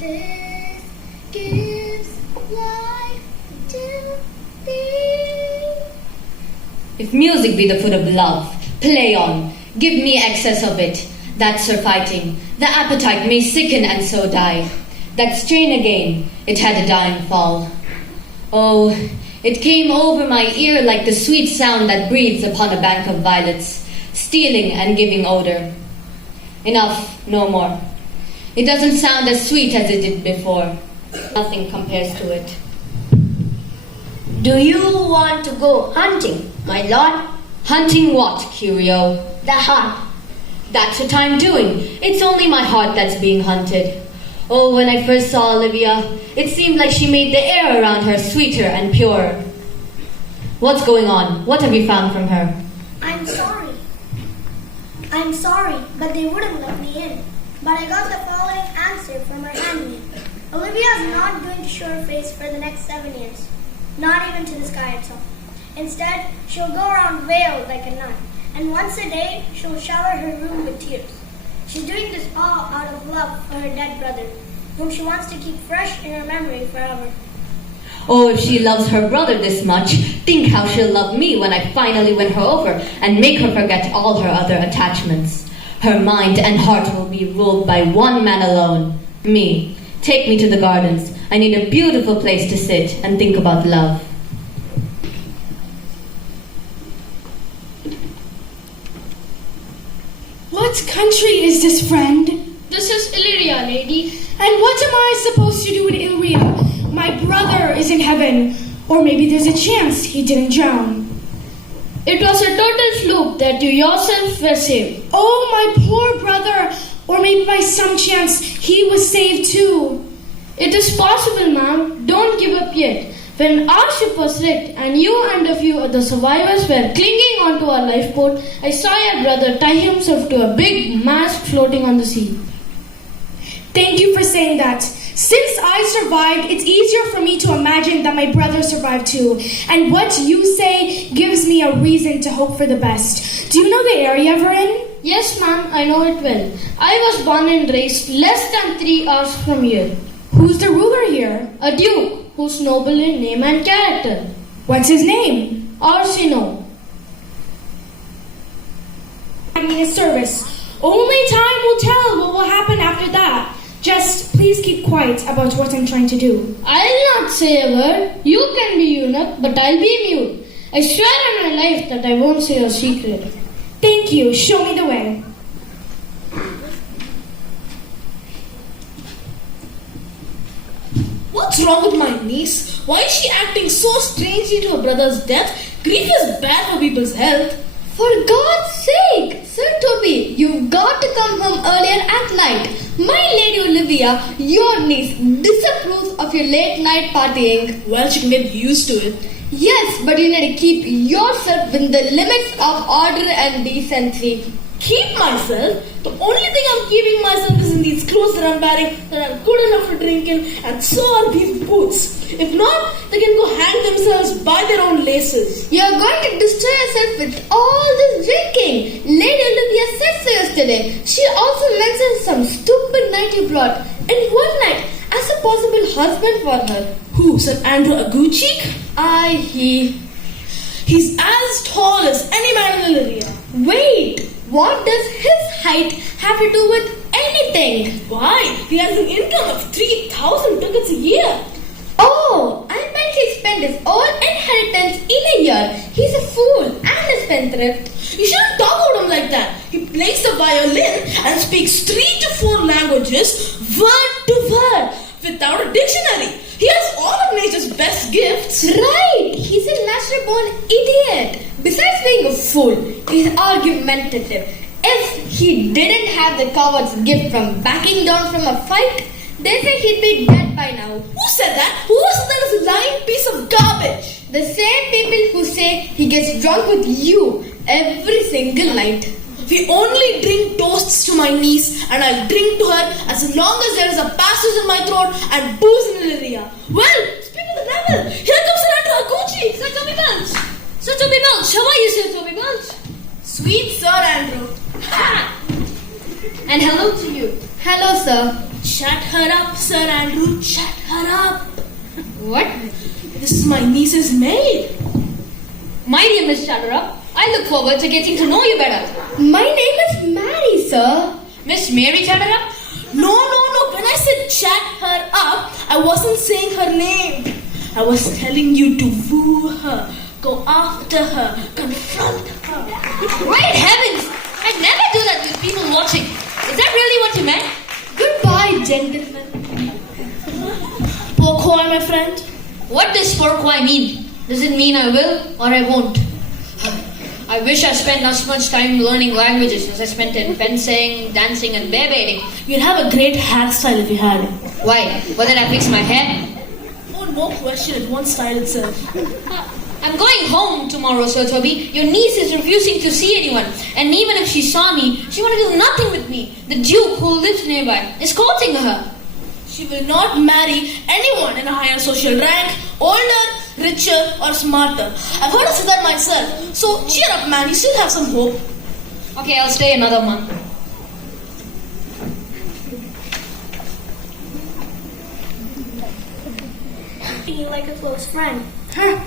This gives life to thee. If music be the food of love, play on, give me excess of it. That's her fighting. The appetite may sicken and so die. That strain again, it had a dying fall. Oh, it came over my ear like the sweet sound that breathes upon a bank of violets, stealing and giving odor. Enough, no more. It doesn't sound as sweet as it did before. Nothing compares to it. Do you want to go hunting, my lord? Hunting what, Curio? The heart. That's what I'm doing. It's only my heart that's being hunted. Oh, when I first saw Olivia, it seemed like she made the air around her sweeter and purer. What's going on? What have you found from her? I'm sorry, but they wouldn't let me in. But I got the following answer from her handmaid. Olivia's not going to show her face for the next 7 years. Not even to the sky itself. Instead, she'll go around veiled like a nun. And once a day, she'll shower her room with tears. She's doing this all out of love for her dead brother, whom she wants to keep fresh in her memory forever. Oh, if she loves her brother this much, think how she'll love me when I finally win her over and make her forget all her other attachments. Her mind and heart will be ruled by one man alone, me. Take me to the gardens. I need a beautiful place to sit and think about love. What country is this, friend? This is Illyria, lady. And what am I supposed to do in Illyria? My brother is in heaven. Or maybe there's a chance he didn't drown. It was a total fluke that you yourself were saved. Oh, my poor brother. Or maybe by some chance he was saved too. It is possible, ma'am. Don't give up yet. When our ship was wrecked and you and a few other survivors were clinging onto our lifeboat, I saw your brother tie himself to a big mast floating on the sea. Thank you for saying that. Since I survived, it's easier for me to imagine that my brother survived too. And what you say gives me a reason to hope for the best. Do you know the area we're in? Yes, ma'am, I know it well. I was born and raised less than 3 hours from here. Who's the ruler here? A duke, who's noble in name and character. What's his name? Orsino. I mean his service. Only time will tell what will happen after that. Just please keep quiet about what I'm trying to do. I'll not say a word. You can be eunuch, but I'll be mute. I swear on my life that I won't say a secret. Thank you. Show me the way. What's wrong with my niece? Why is she acting so strangely to her brother's death? Grief is bad for people's health. For God's sake, Sir Toby, you've got to come home earlier at night. My lady Olivia, your niece, disapproves of your late night partying. Well, she can get used to it. Yes, but you need to keep yourself within the limits of order and decency. Keep myself? The only thing I'm keeping myself is in these clothes that I'm wearing, that I'm good enough for drinking, and so are these boots. If not, they can go hang themselves by their own laces. You're going to destroy yourself with all this drinking. Lady Olivia said so yesterday. She also mentioned some stupid night you brought. And one night, as a possible husband for her. Who, Sir Andrew Aguchi? Aye, he. He's as tall as any man in Illyria. Wait, what does his height have to do with anything? Why? He has an income of 3,000 ducats a year. Oh, I bet he spent his whole inheritance in a year. He's a fool and a spendthrift. You shouldn't talk about him like that. He plays the violin and speaks 3 to 4 languages, word to word, without a dictionary. He has all of nature's best gifts. Right, he's a natural-born idiot. Besides being a fool, he's argumentative. If he didn't have the coward's gift from backing down from a fight, they say he'd be dead by now. Who said that? Who said that is a lying piece of garbage? The same people who say he gets drunk with you every single night. We only drink toasts to my niece, and I'll drink to her as long as there is a passage in my throat and booze in Illyria. Well, speak of the devil, here comes Sir Andrew Aguchi. Sir Toby Belch! Sir Toby Belch! How are you, Sir Toby Belch? Sweet Sir Andrew. Ha! And hello to you. Hello, sir. Shh. Chat her up, Sir Andrew. Chat her up. What? This is my niece's maid. My name is Chatterup. I look forward to getting to know you better. My name is Mary, sir. Miss Mary Chatterup? No. When I said chat her up, I wasn't saying her name. I was telling you to woo her, go after her, confront her. Great heavens! I'd never do that with people watching. Is that really what you meant? Goodbye, gentlemen. Pokoi, my friend. What does porquoi mean? Does it mean I will or I won't? I wish I spent as much time learning languages as I spent in fencing, dancing and bear baiting. You'd have a great hairstyle if you had it. Why? What did I fix my hair? Oh, no question, it won't style itself. I'm going home tomorrow, Sir Toby. Your niece is refusing to see anyone. And even if she saw me, she want to do nothing with me. The Duke, who lives nearby, is courting her. She will not marry anyone in a higher social rank, older, richer or smarter. I've heard her say that myself. So cheer up, man. You still have some hope. Okay, I'll stay another month. Being like a close friend. Huh.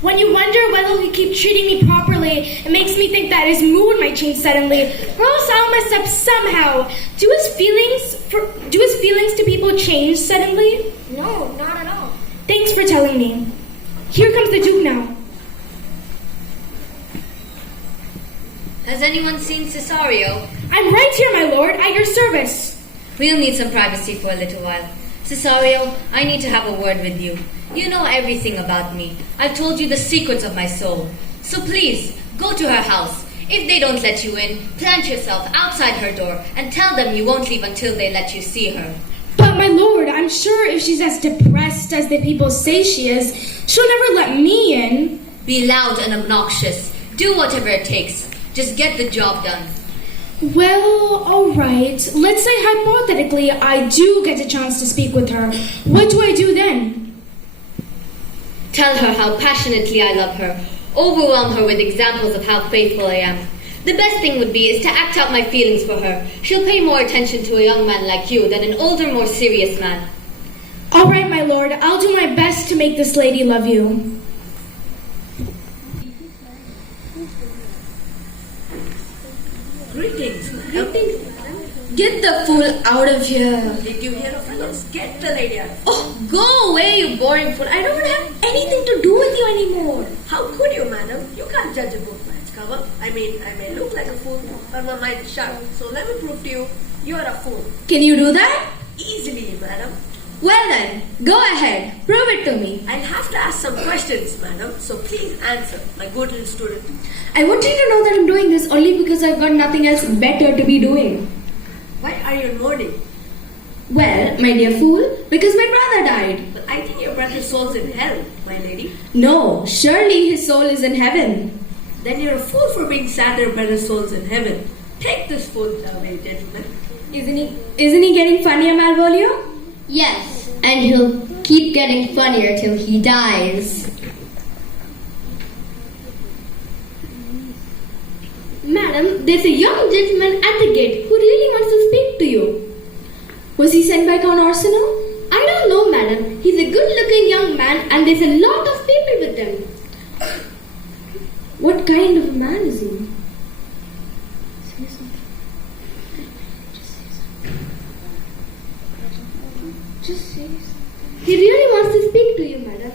When you wonder whether he'll keep treating me properly, it makes me think that his mood might change suddenly, or else I'll mess up somehow. Do his feelings to people change suddenly? No, not at all. Thanks for telling me. Here comes the Duke now. Has anyone seen Cesario? I'm right here, my lord, at your service. We'll need some privacy for a little while. Cesario, I need to have a word with you. You know everything about me. I've told you the secrets of my soul. So please, go to her house. If they don't let you in, plant yourself outside her door and tell them you won't leave until they let you see her. But my lord, I'm sure if she's as depressed as the people say she is, she'll never let me in. Be loud and obnoxious. Do whatever it takes. Just get the job done. Well, all right. Let's say hypothetically I do get a chance to speak with her. What do I do then? Tell her how passionately I love her. Overwhelm her with examples of how faithful I am. The best thing would be is to act out my feelings for her. She'll pay more attention to a young man like you than an older, more serious man. All right, my lord. I'll do my best to make this lady love you. Greetings. Get the fool out of here. Did you hear of us? Get the lady out. Oh, go away, you boring fool. I don't have anything to do with you anymore. How could you, madam? You can't judge a book by its cover. I may look like a fool, but my mind is sharp. So let me prove to you, you are a fool. Can you do that? Easily, madam. Well then, go ahead. Prove it to me. I'll have to ask some questions, madam. So please answer, my good little student. I want you to know that I'm doing this only because I've got nothing else better to be doing. Why are you mourning? Well, my dear fool, because my brother died. But I think your brother's soul's in hell, my lady. No, surely his soul is in heaven. Then you're a fool for being sad that your brother's soul's in heaven. Take this fool away, gentlemen. Isn't he getting funnier, Malvolio? Yes, and he'll keep getting funnier till he dies. Madam, there's a young gentleman at the gate who really wants to speak to you. Was he sent by Count Arsenal? I don't know, madam. He's a good-looking young man and there's a lot of people with him. What kind of a man is he? He really wants to speak to you, madam.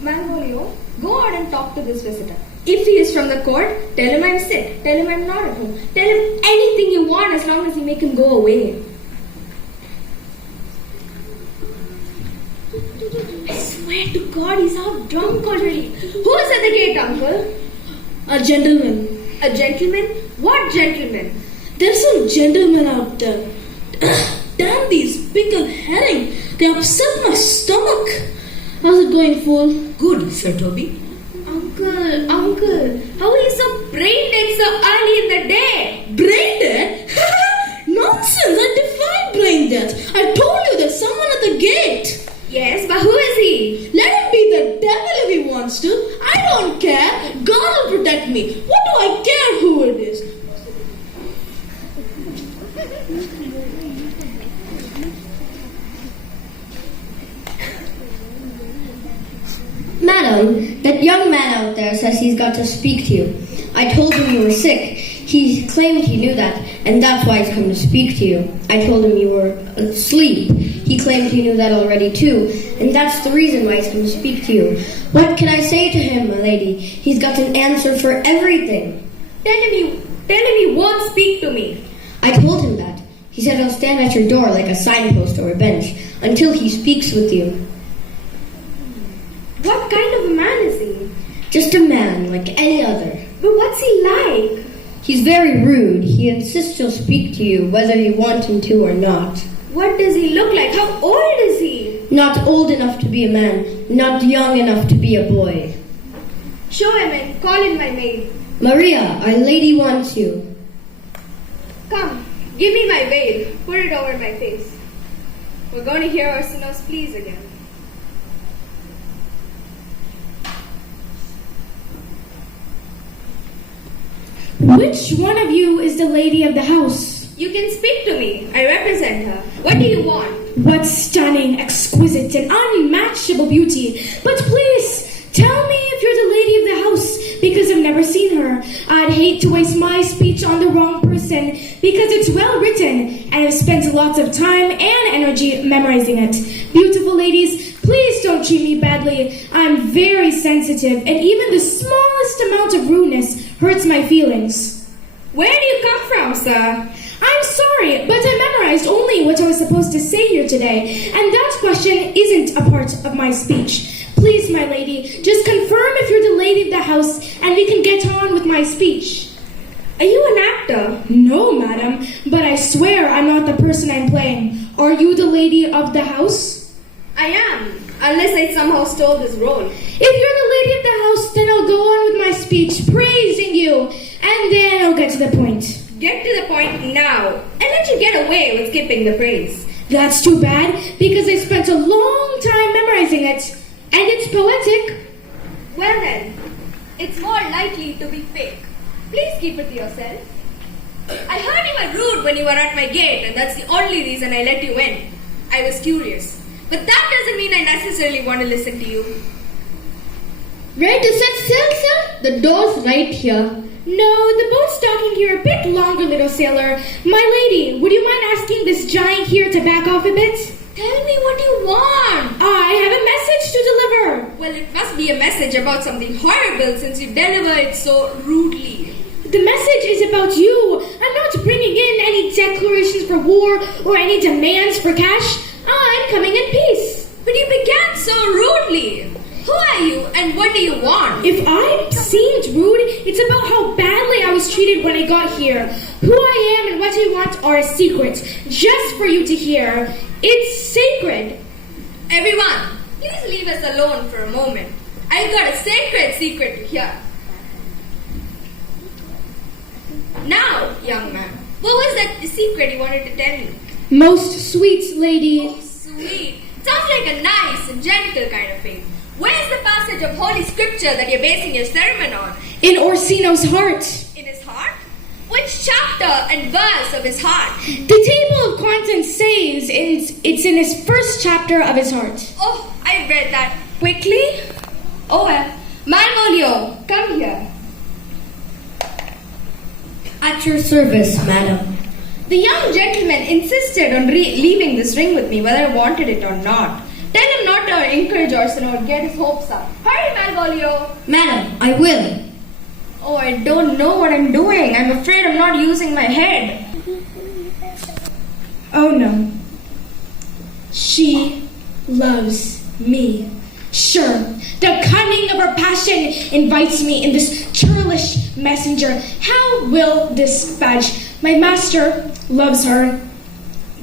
Malvolio, go out and talk to this visitor. If he is from the court, tell him I'm sick. Tell him I'm not at home. Tell him anything you want as long as you make him go away. I swear to God, he's out drunk already. Who is at the gate, uncle? A gentleman. A gentleman? What gentleman? There's some gentlemen out there. Damn these pickled herring. They upset my stomach. How's it going, fool? Good, Sir Toby. Uncle, how are you so brain dead so early in the day? Brain dead? Nonsense, I defy brain death. I told you there's someone at the gate. Yes, but who is he? Let him be the devil if he wants to. I don't care. God will protect me. What do I care who it is? man out there says he's got to speak to you. I told him you were sick. He claimed he knew that, and that's why he's come to speak to you. I told him you were asleep. He claimed he knew that already too, and that's the reason why he's come to speak to you. What can I say to him, my lady? He's got an answer for everything. Tell him he won't speak to me. I told him that. He said he'll stand at your door like a signpost or a bench until he speaks with you. What kind of a man is he? Just a man like any other. But what's he like? He's very rude. He insists he'll speak to you whether you want him to or not. What does he look like? How old is he? Not old enough to be a man, not young enough to be a boy. Show him in. Call in my maid. Maria, our lady wants you. Come, give me my veil. Put it over my face. We're going to hear Orsino's pleas again. Which one of you is the lady of the house? You can speak to me. I represent her. What do you want? What stunning, exquisite, and unmatchable beauty. But please, tell me if you're the lady of the house, because I've never seen her. I'd hate to waste my speech on the wrong person, because it's well written, and I've spent lots of time and energy memorizing it. Beautiful ladies, please don't treat me badly. I'm very sensitive, and even the smallest amount of rudeness hurts my feelings. Where do you come from, sir? I'm sorry, but I memorized only what I was supposed to say here today, and that question isn't a part of my speech. Please, my lady, just confirm if you're the lady of the house, and we can get on with my speech. Are you an actor? No, madam, but I swear I'm not the person I'm playing. Are you the lady of the house? I am, unless I somehow stole this role. If you're the lady of the house, then I'll go on with my speech, praising you, and then I'll get to the point. Get to the point now, and let you get away with skipping the praise. That's too bad, because I spent a long time memorizing it, and it's poetic. Well then, it's more likely to be fake. Please keep it to yourself. I heard you were rude when you were at my gate, and that's the only reason I let you in. I was curious. But that doesn't mean I necessarily want to listen to you. Ready to set sail, sir? The door's right here. No, the boat's docking here a bit longer, little sailor. My lady, would you mind asking this giant here to back off a bit? Tell me what you want. I have a message to deliver. Well, it must be a message about something horrible since you deliver it so rudely. The message is about you. I'm not bringing in any declarations for war or any demands for cash. I'm coming in peace. But you began so rudely. Who are you and what do you want? If I seemed rude, it's about how badly I was treated when I got here. Who I am and what I want are a secret, just for you to hear. It's sacred. Everyone, please leave us alone for a moment. I've got a sacred secret to hear. Now, young man, what was that secret you wanted to tell me? Most sweet lady. Oh, sweet. Sounds like a nice and gentle kind of thing. Where's the passage of Holy Scripture that you're basing your sermon on? In Orsino's heart. In his heart? Which chapter and verse of his heart? The table of contents says it's in his first chapter of his heart. Oh, I read that. Quickly? Oh well. Malvolio, come here. At your service, madam. The young gentleman insisted on leaving this ring with me whether I wanted it or not. Tell him not to encourage Orsino or get his hopes up. Hurry, Malvolio. Madam, I will. Oh, I don't know what I'm doing. I'm afraid I'm not using my head. Oh no. She loves me. Sure, the cunning of her passion invites me in this churlish messenger. How will this fudge? My master loves her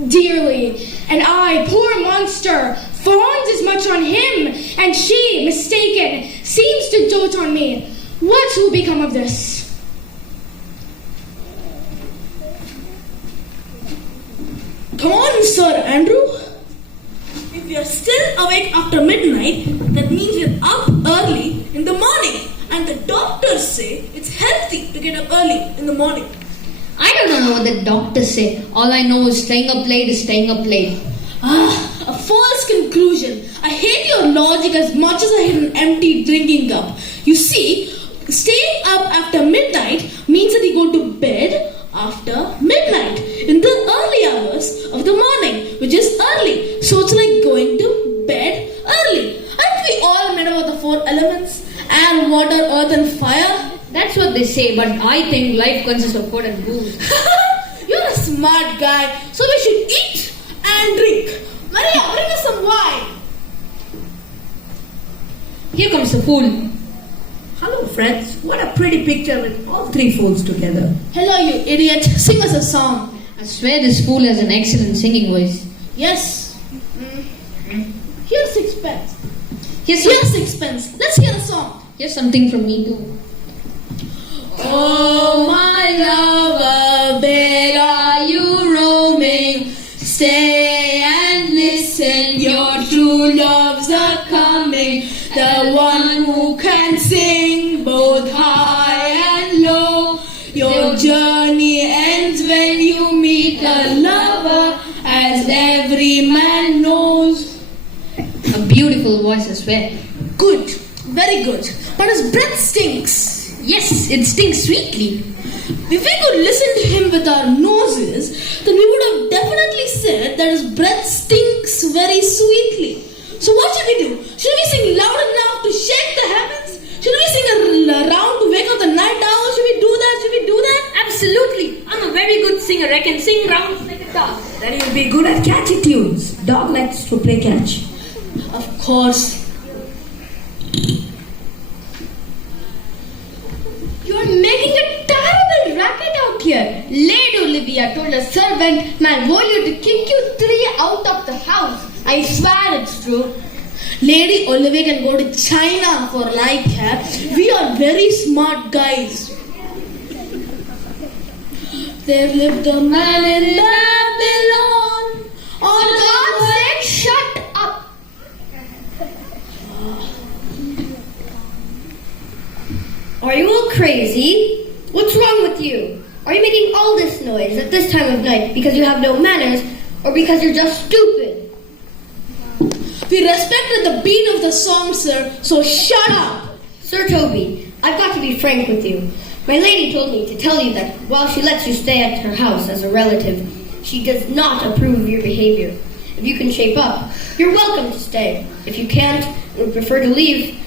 dearly, and I, poor monster, fawns as much on him, and she, mistaken, seems to dote on me. What will become of this? Come on, Sir Andrew. If you're still awake after midnight, that means you're up early in the morning. And the doctors say it's healthy to get up early in the morning. I don't know what the doctors say. All I know is staying up late is staying up late. A false conclusion. I hate your logic as much as I hate an empty drinking cup. You see, staying up after midnight means that you go to bed after midnight in the early hours of the morning, which is early. So it's like going to bed early. Aren't we all made up of the 4 elements? Air, water, earth and fire? That's what they say, but I think life consists of food and booze. You're a smart guy, so we should eat and drink. Maria, bring us some wine. Here comes the fool. Hello, friends. What a pretty picture with all 3 fools together. Hello, you idiot. Sing us a song. I swear this fool has an excellent singing voice. Yes. Here's 6pence. Here's 6pence. Let's hear a song. Here's something from me too. Oh, my lover, where are you roaming? Stay and listen, your true loves are coming. The one who can sing both high and low. Your journey ends when you meet a lover, as every man knows. A beautiful voice, I swear. Good, very good. But his breath stinks. Yes, it stinks sweetly. If we could listen to him with our noses, then we would have definitely said that his breath stinks very sweetly. So what should we do? Should we sing loud enough to shake the heavens? Should we sing a round to wake up the night owl? Should we do that? Should we do that? Absolutely. I'm a very good singer. I can sing rounds like a dog. Then you'll be good at catchy tunes. Dog likes to play catch. Of course. You're making a terrible racket out here. Lady Olivia told a servant, Malvolio, to kick you 3 out of the house. I swear it's true. Lady Olivia can go to China for all I care. We are very smart guys. There lived a man in Babylon. For God's sake, shut up. Are you all crazy? What's wrong with you? Are you making all this noise at this time of night because you have no manners or because you're just stupid? We respected the beat of the song, sir, so shut up. Sir Toby, I've got to be frank with you. My lady told me to tell you that while she lets you stay at her house as a relative, she does not approve of your behavior. If you can shape up, you're welcome to stay. If you can't and would prefer to leave,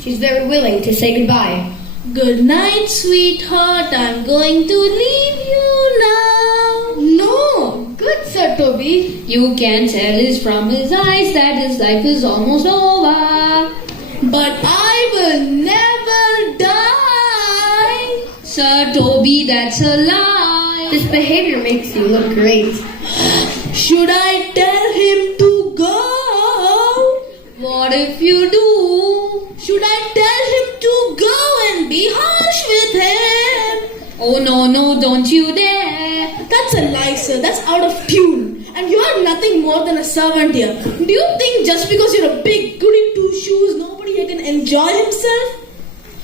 she's very willing to say goodbye. Good night, sweetheart. I'm going to leave you now. No. Good, Sir Toby. You can tell is from his eyes that his life is almost over. But I will never die. Sir Toby, that's a lie. This behavior makes you look great. Should I tell him to go? What if you do? Should I tell him to go and be harsh with him? Oh no, don't you dare. That's a lie, sir. That's out of tune. And you are nothing more than a servant here. Do you think just because you're a big goody two-shoes, nobody here can enjoy himself?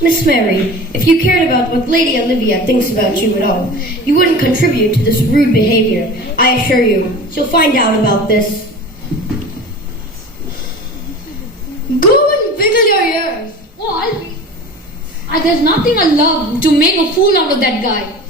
Miss Mary, if you cared about what Lady Olivia thinks about you at all, you wouldn't contribute to this rude behavior. I assure you, she'll find out about this. Go and wiggle your ears. There's nothing I love to make a fool out of that guy.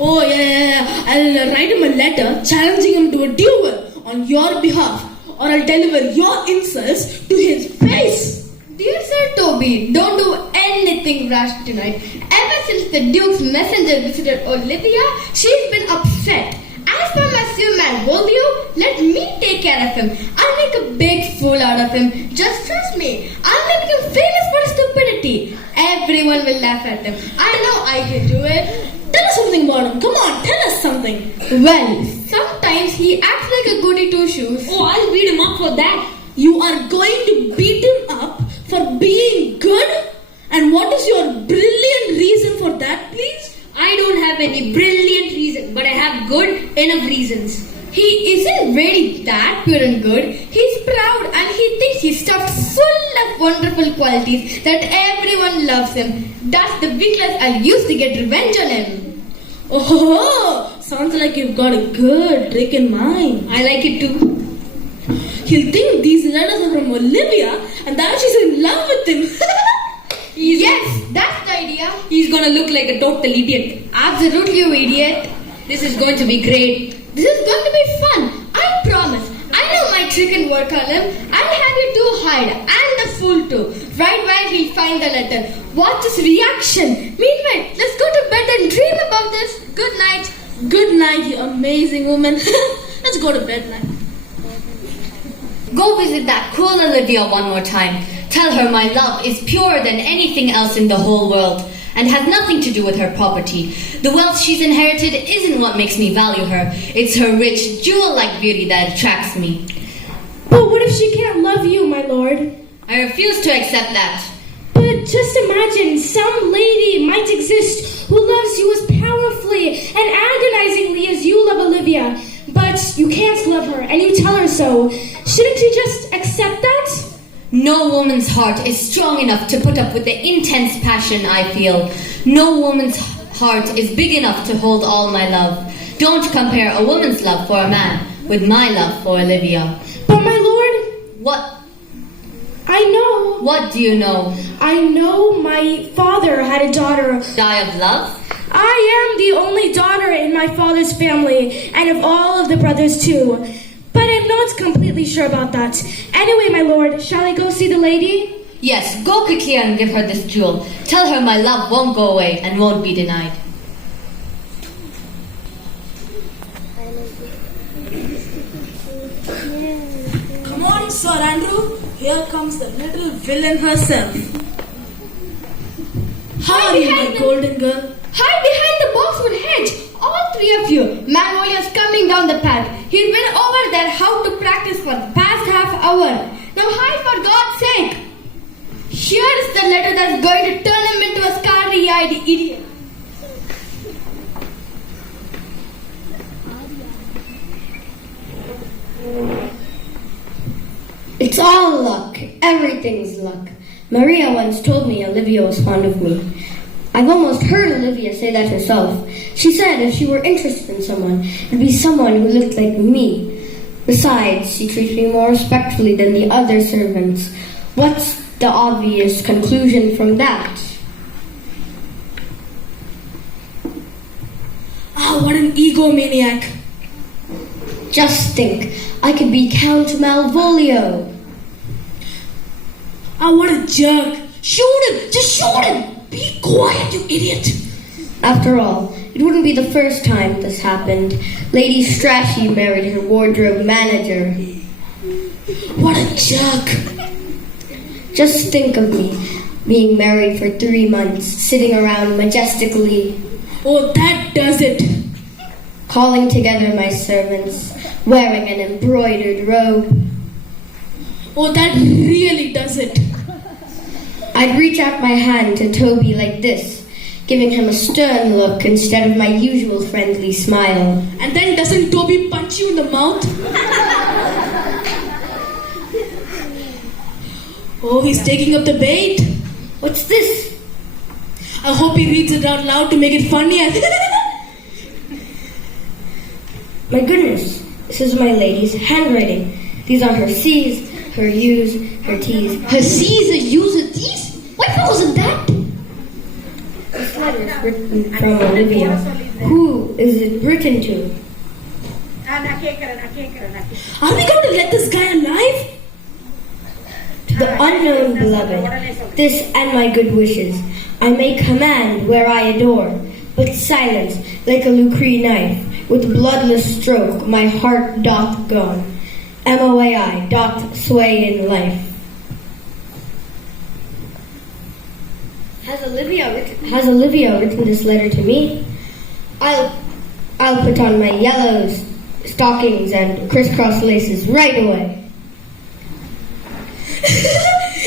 Oh, yeah. I'll write him a letter challenging him to a duel on your behalf, or I'll deliver your insults to his face. Dear Sir Toby, don't do anything rash tonight. Ever since the Duke's messenger visited Olivia, she's been upset. As for Monsieur Malvolio, let me take care of him. I'll make a big fool out of him. Just trust me. I'll make him famous for stupidity. Everyone will laugh at him. I know I can do it. Tell us something about him. Come on, tell us something. Well, sometimes he acts like a goody two-shoes. Oh, I'll beat him up for that. You are going to beat him up for being good? And what is your brilliant reason for that, please? I don't have any brilliant reason, but I have good enough reasons. He isn't really that pure and good. He's proud and he thinks he's stuffed full of wonderful qualities that everyone loves him. That's the weakness I'll use to get revenge on him. Oh, sounds like you've got a good trick in mind. I like it too. He'll think these letters are from Olivia and that she's in love with him. Yes, that's the idea. He's gonna look like a total idiot. Absolutely, you idiot. This is going to be great. This is going to be fun. I promise. I know my trick and work on him. I'll have you two hide and the fool too. Right where he'll find the letter. Watch his reaction. Meanwhile, let's go to bed and dream about this. Good night. Good night, you amazing woman. Let's go to bed now. Go visit that cruel Olivia one more time. Tell her my love is purer than anything else in the whole world and has nothing to do with her property. The wealth she's inherited isn't what makes me value her. It's her rich, jewel-like beauty that attracts me. But what if she can't love you, my lord? I refuse to accept that. But just imagine some lady might exist who loves you as powerfully and agonizingly as you love Olivia. But you can't love her, and you tell her so. Shouldn't you just accept that? No woman's heart is strong enough to put up with the intense passion I feel. No woman's heart is big enough to hold all my love. Don't compare a woman's love for a man with my love for Olivia. But my lord, What? I know. What do you know? I know my father had a daughter. Die of love? I am the only daughter in my father's family, and of all of the brothers too. But I'm not completely sure about that. Anyway, my lord, shall I go see the lady? Yes, go quickly and give her this jewel. Tell her my love won't go away and won't be denied. Come on, Sir Andrew. Here comes the little villain herself. How are you, my golden girl? Hide behind the boxwood hedge. All three of you. Magnolia's coming down the path. He's been over there how to practice for the past half hour. Now hide for God's sake. Here is the letter that's going to turn him into a scary-eyed idiot. It's all luck. Everything's luck. Maria once told me Olivia was fond of me. I've almost heard Olivia say that herself. She said if she were interested in someone, it'd be someone who looked like me. Besides, she treats me more respectfully than the other servants. What's the obvious conclusion from that? Ah, what an egomaniac. Just think, I could be Count Malvolio. Ah, what a jerk. Shoot him! Just shoot him! Be quiet, you idiot! After all, it wouldn't be the first time this happened. Lady Strachey married her wardrobe manager. What a jerk! Just think of me, being married for 3 months, sitting around majestically, Oh, that does it. calling together my servants, wearing an embroidered robe. Oh, that really does it. I'd reach out my hand to Toby like this, giving him a stern look instead of my usual friendly smile. And then doesn't Toby punch you in the mouth? Oh, he's taking up the bait. What's this? I hope he reads it out loud to make it funny. My goodness, this is my lady's handwriting. These are her C's, her U's, her T's. Her C's, her U's, her T's? What wasn't that? This letter is written from Olivia. Who is it written to? Are we going to let this guy alive? To the unknown beloved, this and my good wishes, I may command where I adore, but silence like a Lucree knife, with bloodless stroke my heart doth go. MOAI doth sway in life. Has Olivia written this letter to me? I'll put on my yellow stockings and crisscross laces right away.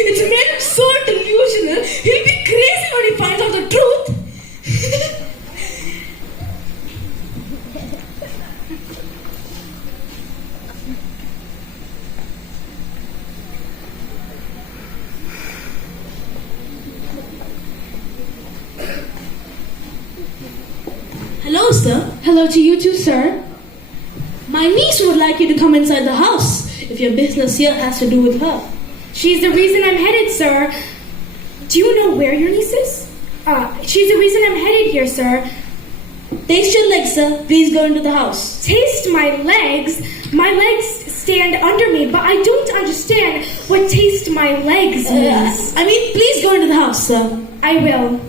It's made him so delusional. He'll be crazy when he finds out the truth. Hello, sir. Hello to you too, sir. My niece would like you to come inside the house if your business here has to do with her. She's the reason I'm headed, sir. Do you know where your niece is? She's the reason I'm headed here, sir. Taste your legs, sir. Please go into the house. Taste my legs? My legs stand under me, but I don't understand what taste my legs means. Please go into the house, sir. I will.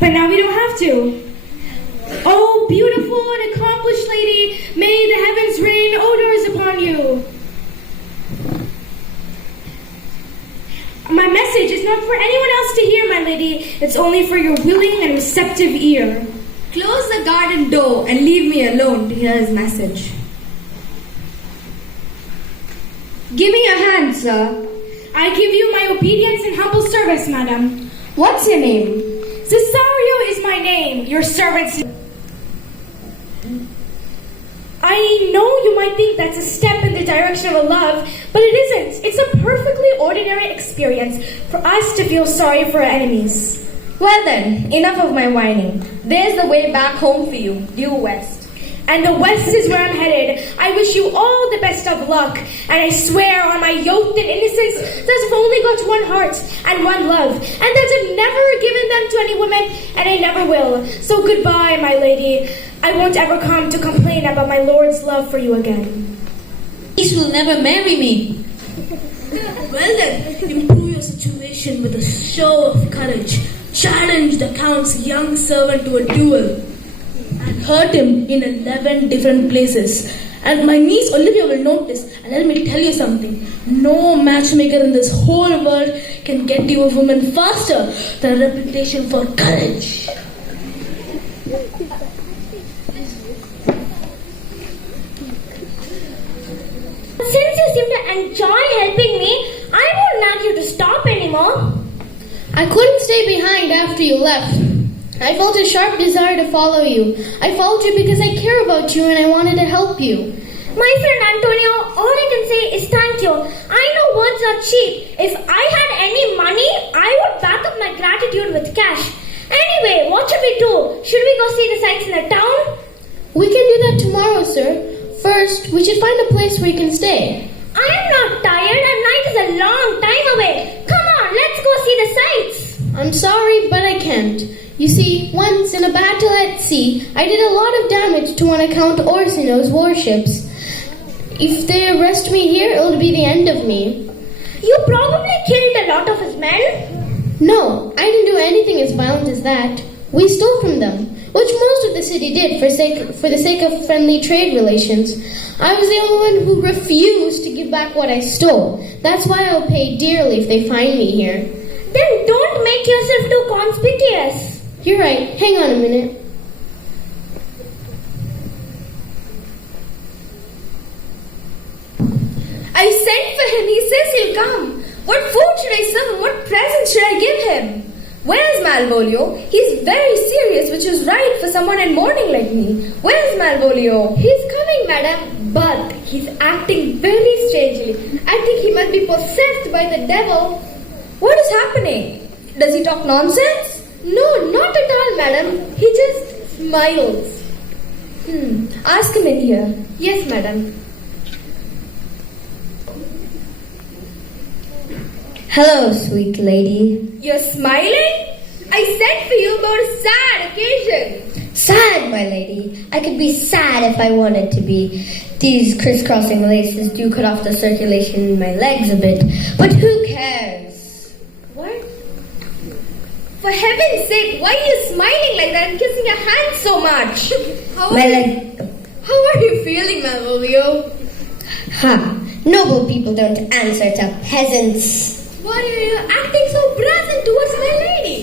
But now we don't have to. Oh, beautiful and accomplished lady, may the heavens rain odors upon you. My message is not for anyone else to hear, my lady. It's only for your willing and receptive ear. Close the garden door and leave me alone to hear his message. Give me your hand, sir. I give you my obedience and humble service, madam. What's your name? Cesario is my name, your servant's. I know you might think that's a step in the direction of a love, but it isn't. It's a perfectly ordinary experience for us to feel sorry for our enemies. Well then, enough of my whining. There's the way back home for you, due west. And the west is where I'm headed. I wish you all the best of luck, and I swear on my youth and innocence that I've only got one heart and one love, and that I've never given them to any woman, and I never will. So goodbye, my lady. I won't ever come to complain about my lord's love for you again. He will never marry me. Well then, improve your situation with a show of courage. Challenge the Count's young servant to a duel and hurt him in 11 different places. And my niece Olivia will notice. And let me tell you something. No matchmaker in this whole world can get you a woman faster than a reputation for courage. Since you seem to enjoy helping me, I won't nag you to stop anymore. I couldn't stay behind after you left. I felt a sharp desire to follow you. I followed you because I care about you and I wanted to help you. My friend Antonio, all I can say is thank you. I know words are cheap. If I had any money, I would back up my gratitude with cash. Anyway, what should we do? Should we go see the sights in the town? We can do that tomorrow, sir. First, we should find a place where you can stay. I am not tired and night is a long time away. Come on, let's go see the sights. I'm sorry, but I can't. You see, once in a battle at sea, I did a lot of damage to one of Count Orsino's warships. If they arrest me here, it'll be the end of me. You probably killed a lot of his men. No, I didn't do anything as violent as that. We stole from them, which most of the city did for the sake of friendly trade relations. I was the only one who refused to give back what I stole. That's why I'll pay dearly if they find me here. Then don't make yourself too conspicuous. You're right. Hang on a minute. I sent for him. He says he'll come. What food should I serve him? What present should I give him? Where's Malvolio? He's very serious, which is right for someone in mourning like me. Where's Malvolio? He's coming, madam, but he's acting very strangely. I think he must be possessed by the devil. What is happening? Does he talk nonsense? No, not at all, madam. He just smiles. Ask him in here. Yes, madam. Hello, sweet lady. You're smiling? I sent for you about a sad occasion. Sad, my lady. I could be sad if I wanted to be. These crisscrossing laces do cut off the circulation in my legs a bit, but who cares? What? For heaven's sake, why are you smiling like that and kissing your hand so much? How are you feeling, Malvolio? Ha! Noble people don't answer to peasants. Why are you acting so brazen towards my lady?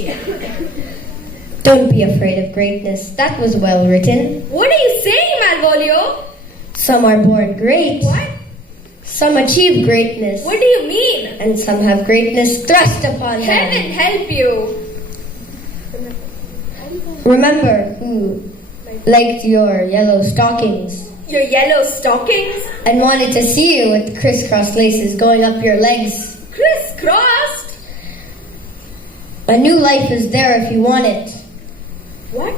Don't be afraid of greatness. That was well written. What are you saying, Malvolio? Some are born great. What? Some achieve greatness. What do you mean? And some have greatness thrust upon them. Heaven help you. Remember who liked your yellow stockings Your yellow stockings? and wanted to see you with crisscross laces going up your legs. Crisscrossed? A new life is there if you want it. What?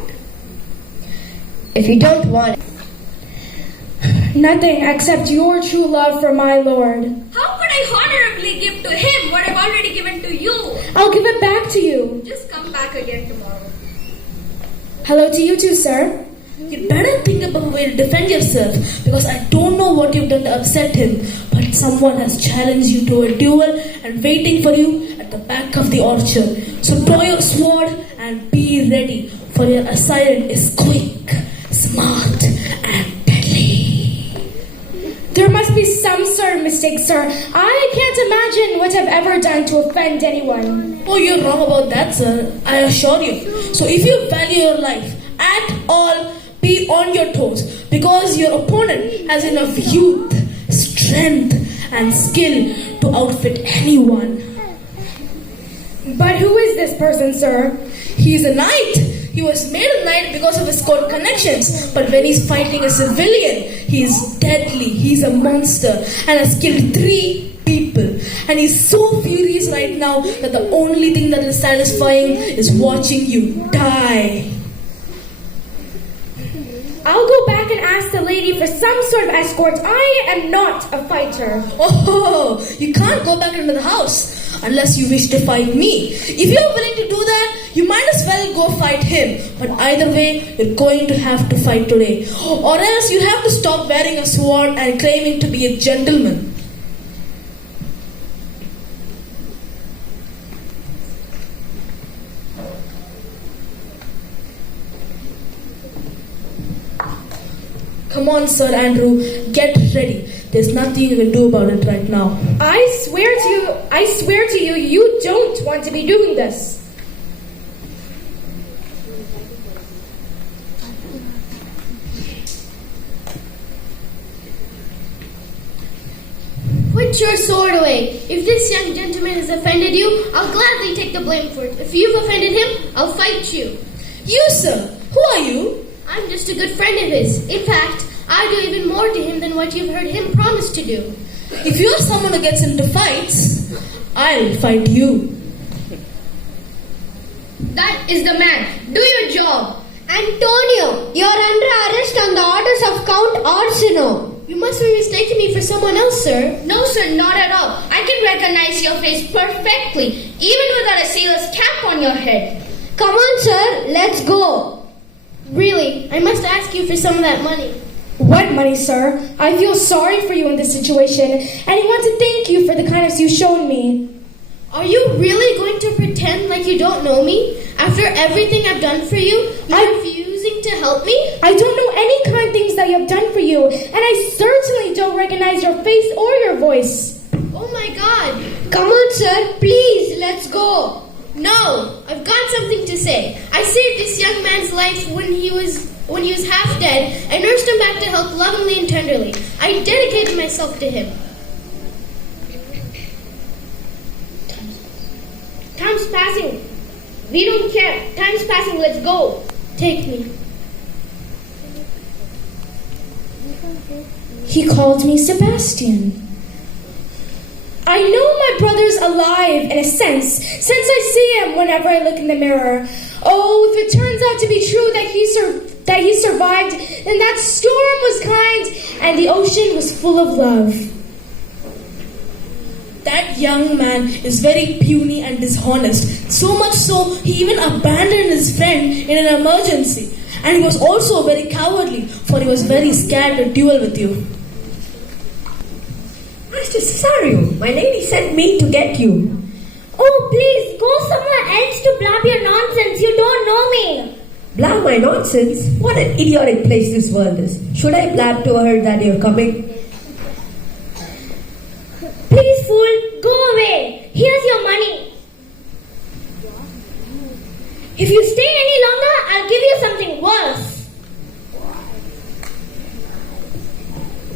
If you don't want it, Nothing except your true love for my lord. How could I honorably give to him what I've already given to you? I'll give it back to you. Just come back again tomorrow. Hello to you too, sir. You'd better think about a way to defend yourself, because I don't know what you've done to upset him, but someone has challenged you to a duel and waiting for you at the back of the orchard. So draw your sword and be ready, for your assailant is quick, smart, and deadly. There must be some sort of mistake, sir. I can't imagine what I've ever done to offend anyone. Oh, you're wrong about that, sir, I assure you. So if you value your life at all, be on your toes, because your opponent has enough youth, strength, and skill to outfit anyone. But who is this person, sir? He's a knight. He was made a knight because of his court connections, but when he's fighting a civilian, he's deadly, he's a monster, and has killed 3 people. And he's so furious right now that the only thing that is satisfying is watching you die. I'll go back and ask the lady for some sort of escort. I am not a fighter. Oh, you can't go back into the house unless you wish to fight me. If you're willing to do that, you might as well go fight him. But either way, you're going to have to fight today. Or else you have to stop wearing a sword and claiming to be a gentleman. Come on, Sir Andrew, get ready. There's nothing you can do about it right now. I swear to you, you don't want to be doing this. Put your sword away. If this young gentleman has offended you, I'll gladly take the blame for it. If you've offended him, I'll fight you. You, sir, who are you? I'm just a good friend of his. In fact, I do even more to him than what you've heard him promise to do. If you're someone who gets into fights, I'll fight you. That is the man. Do your job. Antonio, you're under arrest on the orders of Count Orsino. You must be mistaking me for someone else, sir. No, sir, not at all. I can recognize your face perfectly, even without a sailor's cap on your head. Come on, sir, let's go. Really, I must ask you for some of that money. What money, sir? I feel sorry for you in this situation, and I want to thank you for the kindness you've shown me. Are you really going to pretend like you don't know me? After everything I've done for you, you're refusing to help me? I don't know any kind things that you have done for you, and I certainly don't recognize your face or your voice. Oh my God. Come on, sir, please, let's go. No, I've got something to say. I saved this young man's life when he was half dead. I nursed him back to health lovingly and tenderly. I dedicated myself to him. Time's passing. We don't care. Time's passing. Let's go. Take me. He called me Sebastian. I know my brother's alive in a sense, since I see him whenever I look in the mirror. Oh, if it turns out to be true that he survived, then that storm was kind and the ocean was full of love. That young man is very puny and dishonest. So much so, he even abandoned his friend in an emergency. And he was also very cowardly, for he was very scared to duel with you. Master Cesario, my lady sent me to get you. Oh, please, go somewhere else to blab your nonsense. You don't know me. Blab my nonsense? What an idiotic place this world is. Should I blab to her that you're coming? Please, fool, go away. Here's your money. If you stay any longer, I'll give you something worse.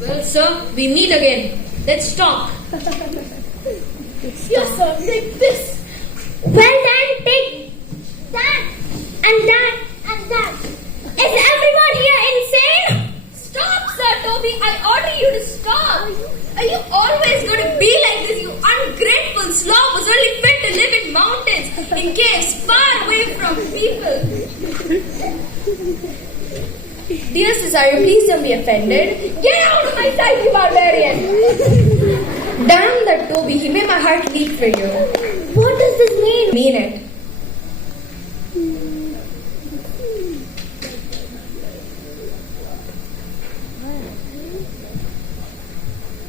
Well, sir, we meet again. Let's talk. Yes, sir, take this. Well then, take that and that and that. Is everyone here insane? Stop, Sir Toby. I order you to stop. Are you always going to be like this, you ungrateful slob who's only fit to live in mountains, in caves, far away from people? Dear Cesario, please don't be offended. Get out of my sight, you barbarian! Damn that Toby, he made my heart leap for you. What does this mean? Mean it.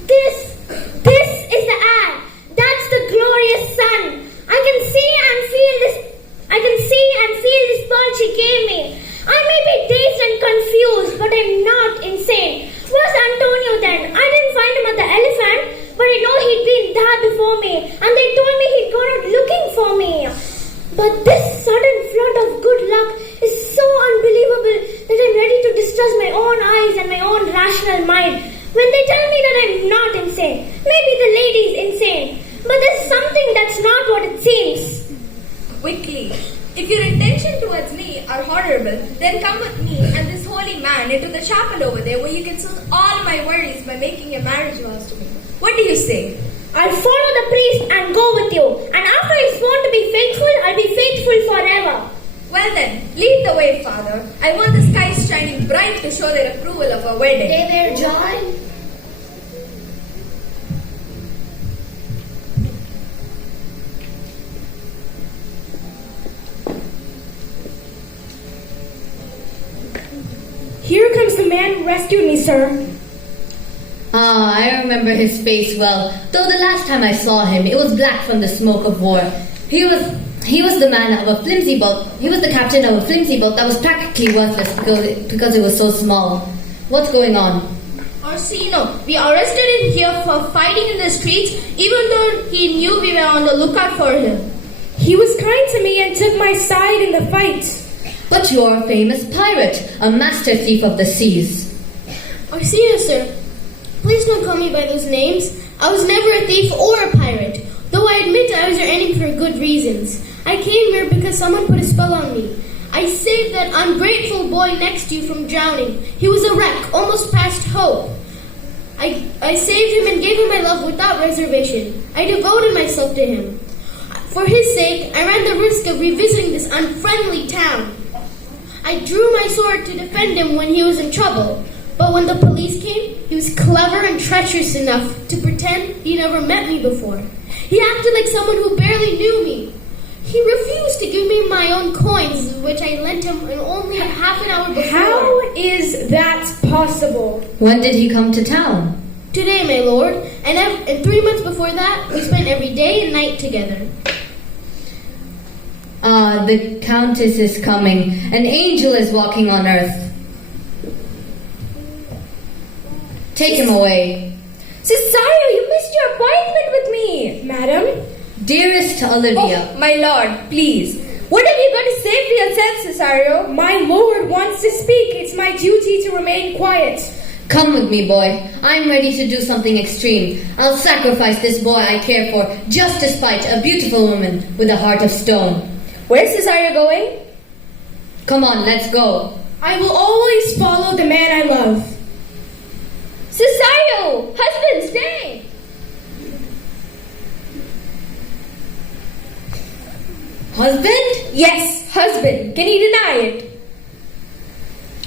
This is the ad. That's the glorious sun. I can see and feel this bird she gave me. I may be dazed and confused, but I'm not insane. Where's Antonnio then? I didn't find him at the elephant, but I know he'd been there before me, and they told me he'd gone out looking for me. But this sudden flood of good luck is so unbelievable that I'm ready to distrust my own eyes and my own rational mind. When they tell me that I'm not insane, maybe the lady's insane, but there's something that's not what it seems. Quickly, if your intention towards me are horrible, then come with me and this holy man into the chapel over there where you can soothe all my worries by making a marriage vows to me. What do you say? I'll follow the priest and go with you, and after I've sworn to be faithful, I'll be faithful forever. Well then, lead the way, Father. I want the skies shining bright to show their approval of our wedding. Hey there, John. Here comes the man who rescued me, sir. Ah, I remember his face well, though the last time I saw him, it was black from the smoke of war. He was the man of a flimsy boat. He was the captain of a flimsy boat that was practically worthless because it was so small. What's going on? Orsino, we arrested him here for fighting in the streets, even though he knew we were on the lookout for him. He was kind to me and took my side in the fight. But you're a famous pirate, a master thief of the seas. Orsino, sir, please don't call me by those names. I was never a thief or a pirate, though I admit I was your enemy for good reasons. I came here because someone put a spell on me. I saved that ungrateful boy next to you from drowning. He was a wreck, almost past hope. I saved him and gave him my love without reservation. I devoted myself to him. For his sake, I ran the risk of revisiting this unfriendly town. I drew my sword to defend him when he was in trouble. But when the police came, he was clever and treacherous enough to pretend he never met me before. He acted like someone who barely knew me. He refused to give me my own coins, which I lent him in only half an hour before. How is that possible? When did he come to town? Today, my lord, and 3 months before that, we spent every day and night together. Ah, the Countess is coming. An angel is walking on earth. Take him away. Cesario, you missed your appointment with me. Madam? Dearest Olivia. Oh, my lord, please. What have you got to say for yourself, Cesario? My lord wants to speak. It's my duty to remain quiet. Come with me, boy. I'm ready to do something extreme. I'll sacrifice this boy I care for just to spite a beautiful woman with a heart of stone. Where's Cesario going? Come on, let's go. I will always follow the man I love. Cesario! Husband, stay! Husband? Yes, husband. Can he deny it?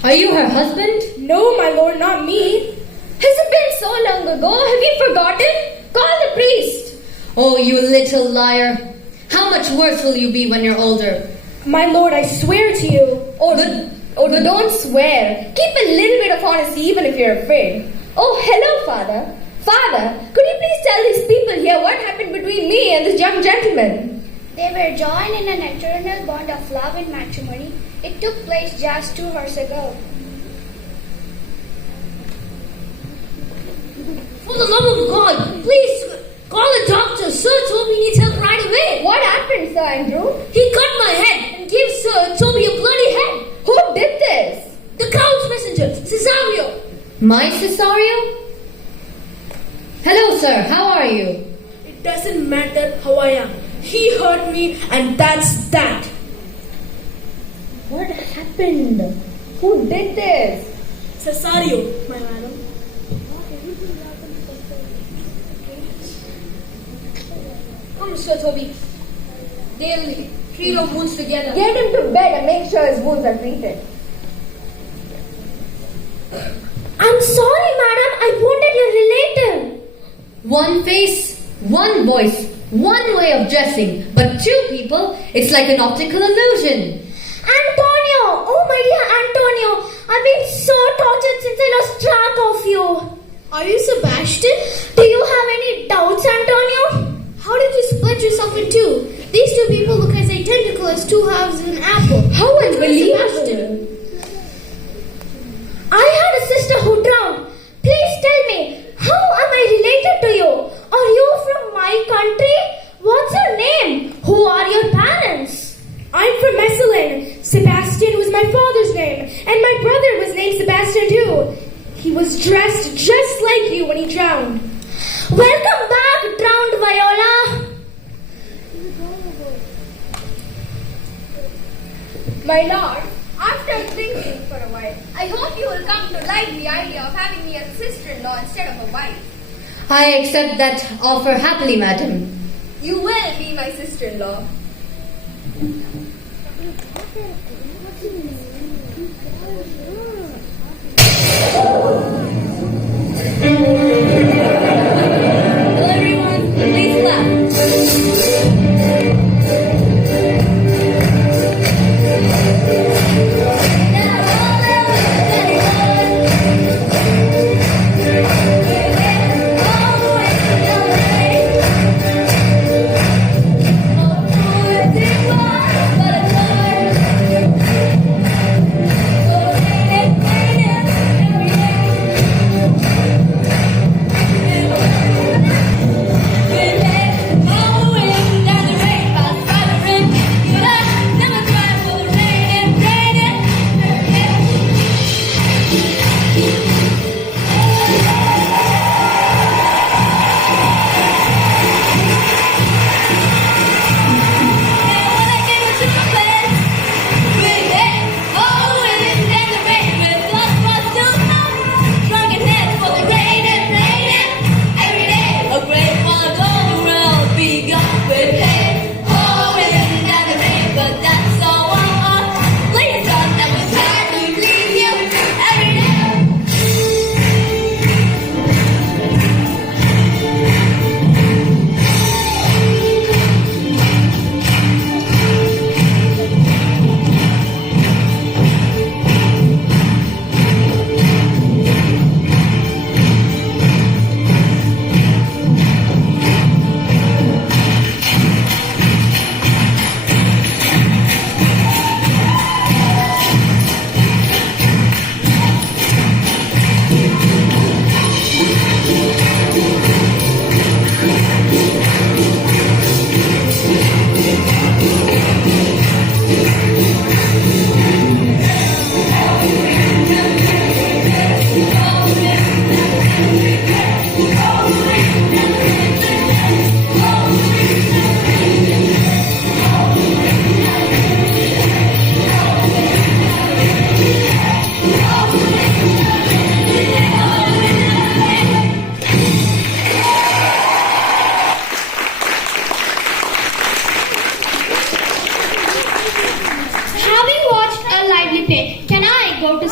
Are you her husband? No, my lord, not me. Has it been so long ago? Have you forgotten? Call the priest. Oh, you little liar. How much worse will you be when you're older? My lord, I swear to you. Don't swear. Keep a little bit of honesty even if you're afraid. Oh, hello, Father. Father, could you please tell these people here what happened between me and this young gentleman? They were joined in an eternal bond of love and matrimony. It took place just 2 hours ago. For the love of God, please call a doctor. Sir Toby needs help right away. What happened, Sir Andrew? He cut my head and gave Sir Toby a bloody head. Who did this? The Count's messenger, Cesario. My Cesario? Hello, sir. How are you? It doesn't matter how I am. He hurt me and that's that. What happened? Who did this? Cesario, my madam. Come, Sir Toby. They'll treat your wounds together. Get him to bed and make sure his wounds are treated. sorry, madam. I wounded your relative. One face, one voice, one way of dressing, but two people, it's like an optical illusion. Antonio! Oh my dear Antonio! I've been so tortured since I lost track of you. Are you Sebastian? Do you have any doubts, Antonio? How did you split yourself in two? These two people look as identical as two halves of an apple. How unbelievable! Sebastian. I had a sister who drowned. Please tell me, how am I related to you? Are you from my country? What's your name? Who are your parents? I'm from Mechelen. Sebastian was my father's name, and my brother was named Sebastian too. He was dressed just like you when he drowned. Welcome back, drowned viola. My lord, after thinking for a while, I hope you will come to like the idea of having me as a sister-in-law instead of a wife. I accept that offer happily, madam. You will be my sister-in-law. Will everyone please clap?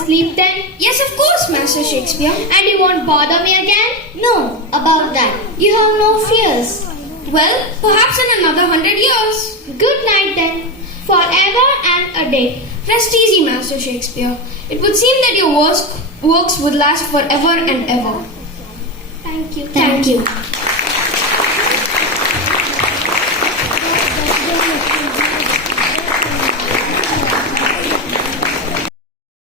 sleep then? Yes, of course, Master Shakespeare. And you won't bother me again? No, about that. You have no fears. Well, perhaps in another 100 years. Good night then. Forever and a day. Rest easy, Master Shakespeare. It would seem that your works would last forever and ever. Thank you. Thank you.